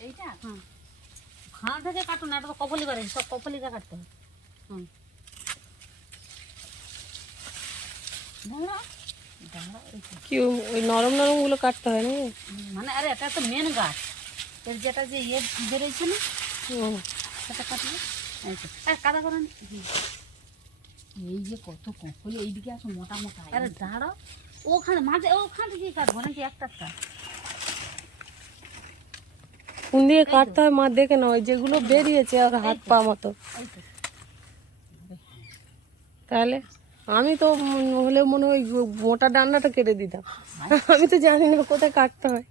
এইটা? হুম। থেকে না এটা তো কপলি করে সব কপলিকা কাটতে হবে। হুম। কি ওই নরম নরমগুলো কাটতে হয় না মানে আরে এটা তো মেন গাছ। এর যেটা যে ইয়ে না। সেটা কাটবে এই তো। আর কাদা করেন। এই যে কত কপলি এইদিকে আসো মোটা মোটা। আরে দাঁড়াও। ওখানে মাঝে ওখান থেকে কাটবো নাকি একটা একটা? কোন দিকে কাটতে হয় মা দেখে না ওই যেগুলো বেরিয়েছে আর হাত পা মতো। তাহলে আমি তো হলে মনে হয় মোটা ডান্ডাটা কেটে দিতাম। আমি তো জানি না কোথায় কাটতে হয়।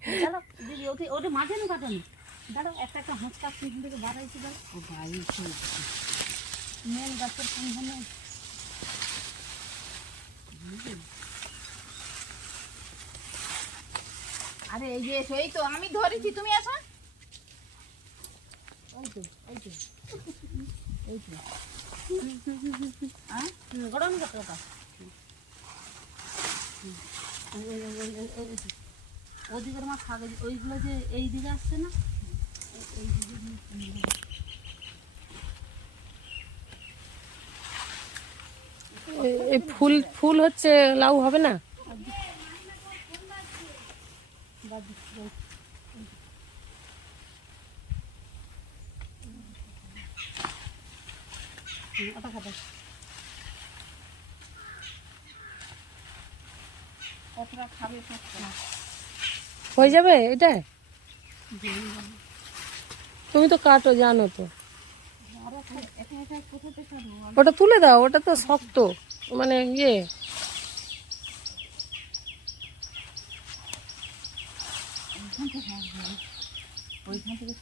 আরে এই যে এসো, এই তো আমি ধরেছি তুমি আসো ওই তো এই তো এই তো হ্যাঁ গরম করতে ওটা ওদিকের মা থাকে ওইগুলো যে এই দিকে আসছে না এই দিকে ফুল ফুল হচ্ছে লাউ হবে না? কতটা খাবে হয়ে যাবে এটা? তুমি তো কাটো জানো তো? ওটা তুলে দাও ওটা তো শক্ত মানে ইয়ে। ওইখান থেকে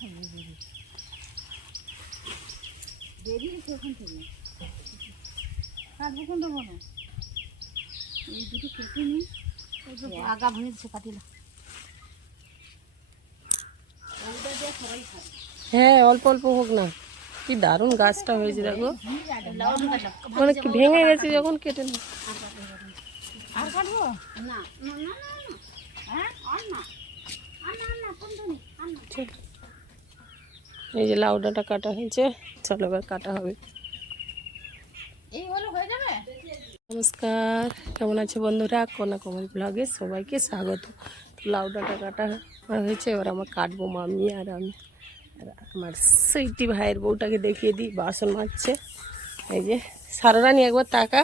বেরিয়েছে ওখান থেকে। কাটবো কোনটা বলো এই দুটো কেটে নিই। আগা ভেঙে দিচ্ছে কাটিলা ওইটা দিয়ে সবাই খাবে। হ্যাঁ অল্প অল্প হোক না। কি দারুণ গাছটা হয়েছে দেখো। মানে কি ভেঙে গেছে যখন কেটে নি আর কাটবো? না না না না না। হ্যাঁ আর না। আর না না কোন ধনি? আর না। এই যে লাউ ডাঁটা কাটা হয়েছে চলো এবার কাটা হবে। নমস্কার কেমন আছে বন্ধুরা? কোনা কমল ব্লগে সবাইকে স্বাগত। লাউ ডাঁটা কাটা হয়েছে এবার আমার কাটবো মামি আর আমি। আর আমার সেইটি ভাইয়ের বউটাকে দেখিয়ে দিই বাসন মাজছে। এই যে সারারানি একবার টাকা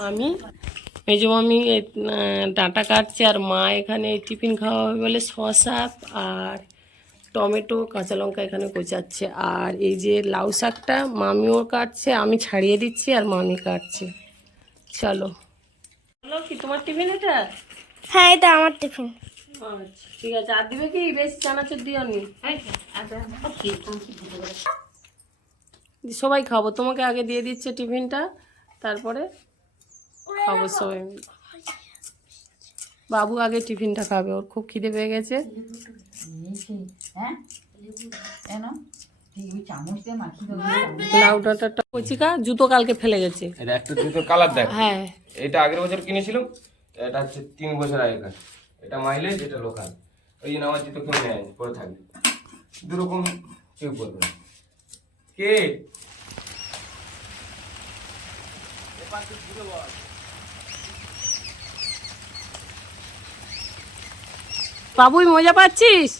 মামি। এই যে মামি ডাঁটা কাটছে আর মা এখানে টিফিন খাওয়া হবে বলে শসা আর টমেটো কাঁচা লঙ্কা এখানে কোচাচ্ছে। আর এই যে লাউ শাকটা মামিও কাটছে আমি ছাড়িয়ে দিচ্ছি আর মামি কাটছে। চলো। চলো কি তোমার টিফিন এটা? হ্যাঁ এটা আমার টিফিন। আচ্ছা ঠিক আছে। আর দিবে কি? বেশ চানাচুর দিও নি। সবাই খাব তোমাকে আগে দিয়ে দিচ্ছে টিফিনটা তারপরে খাব সবাই মিলে। বাবু আগে টিফিনটা খাবে ওর খুব খিদে পেয়ে গেছে। হ্যাঁ লাউ ডাঁটাটা কচিকা জুতো কালকে ফেলে গেছে। এটা একটা জুতোর কালার দেখ। হ্যাঁ। এটা আগের বছর কিনেছিলাম এটা হচ্ছে তিন বছর আগেকার। এটা মাইলেজ এটা লোকাল। ওই জন্য আমার জুতো কেউ নেয় পরে থাকবে। দুরকম কেউ পরবে না। কে? বাবুই মজা পাচ্ছিস?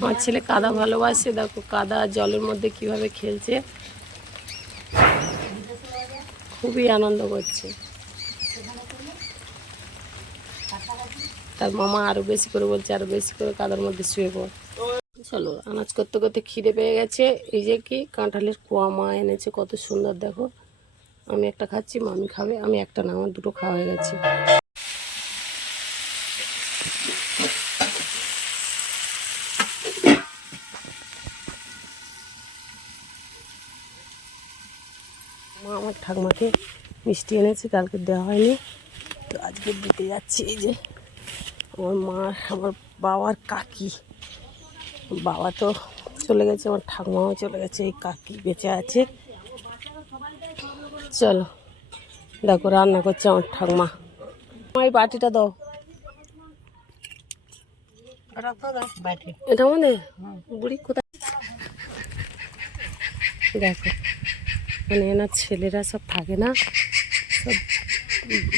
আমার ছেলে কাদা ভালোবাসে, দেখো কাদা জলের মধ্যে কীভাবে খেলছে। খুবই আনন্দ করছে। তার মামা আরও বেশি করে বলছে, আরও বেশি করে কাদার মধ্যে শুয়ে পড়। চলো, আনাজ করতে করতে খিদে পেয়ে গেছে। এই যে কি, কাঁঠালের কুয়া মা এনেছে, কত সুন্দর, দেখো। আমি একটা খাচ্ছি, মামি খাবে, আমি একটা না, আমার দুটো খাওয়া হয়ে গেছে। মা আমার ঠাকুমাকে মিষ্টি এনেছে, কালকে দেওয়া হয়নি। তো আজকে দিতে যাচ্ছি এই যে আমার মা আমার বাবার কাকি। বাবা তো চলে গেছে, আমার ঠাকুমাও চলে গেছে, এই কাকি বেঁচে আছে। চলো। দেখো রান্না করছে আমার ঠাকুমা। আমার বাটিটা দাও। এটা আমাদের বুড়ি কোথায়? দেখো মানে এনার ছেলেরা সব থাকে না? সব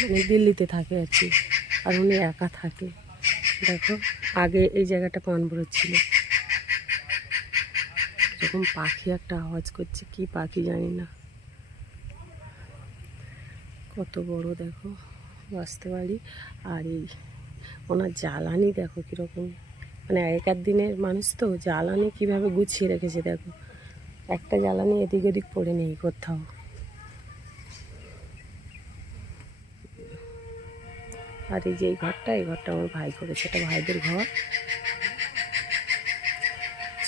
মানে দিল্লিতে থাকে আর কি আর উনি একা থাকে। দেখো আগে এই জায়গাটা পানবড় ছিল। এরকম পাখি একটা আওয়াজ করছে কি পাখি জানি না। কত বড় দেখো বাঁচতে পারি আর এই ওনার জ্বালানি দেখো কীরকম। মানে আগেকার দিনের মানুষ তো জ্বালানি কীভাবে গুছিয়ে রেখেছে দেখো। একটা জ্বালানি এদিক ওদিক পড়ে নেই কোথাও। আর এই যে এই ঘরটা এই ঘরটা আমার ভাই করেছে এটা ভাইদের ঘর।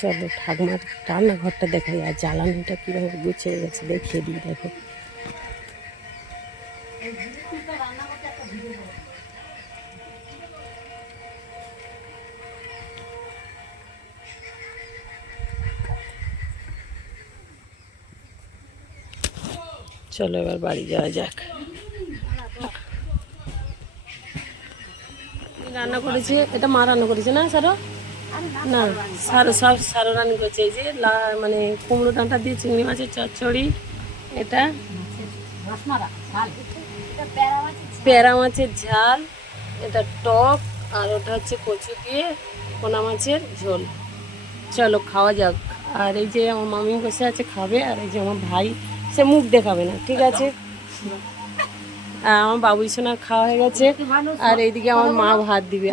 চলো ঠাকুমার রান্নাঘরটা দেখাই, আর জ্বালানিটা কীভাবে গুছিয়ে গেছে দেখিয়ে দিই দেখো। চলো এবার বাড়ি যাওয়া যাক। রান্না করেছে এটা মা রান্না করেছে না সারো? না সারো সব সারো রান্না করেছে এই যে লা- মানে কুমড়ো ডাঁটা দিয়ে চিংড়ি মাছের চচ্চড়ি এটা। রসমারা ঝাল। এটা প্যারা মাছের ঝাল। এটা টক আর ওটা হচ্ছে কচু দিয়ে পোনা মাছের ঝোল। চলো খাওয়া যাক। আর এই যে আমার মামি বসে আছে খাবে আর এই যে আমার ভাই সে মুখ দেখাবে না ঠিক আছে? আর আমার বাবুই সোনার খাওয়া হয়ে গেছে। আর এইদিকে আমার মা ভাত দিবে।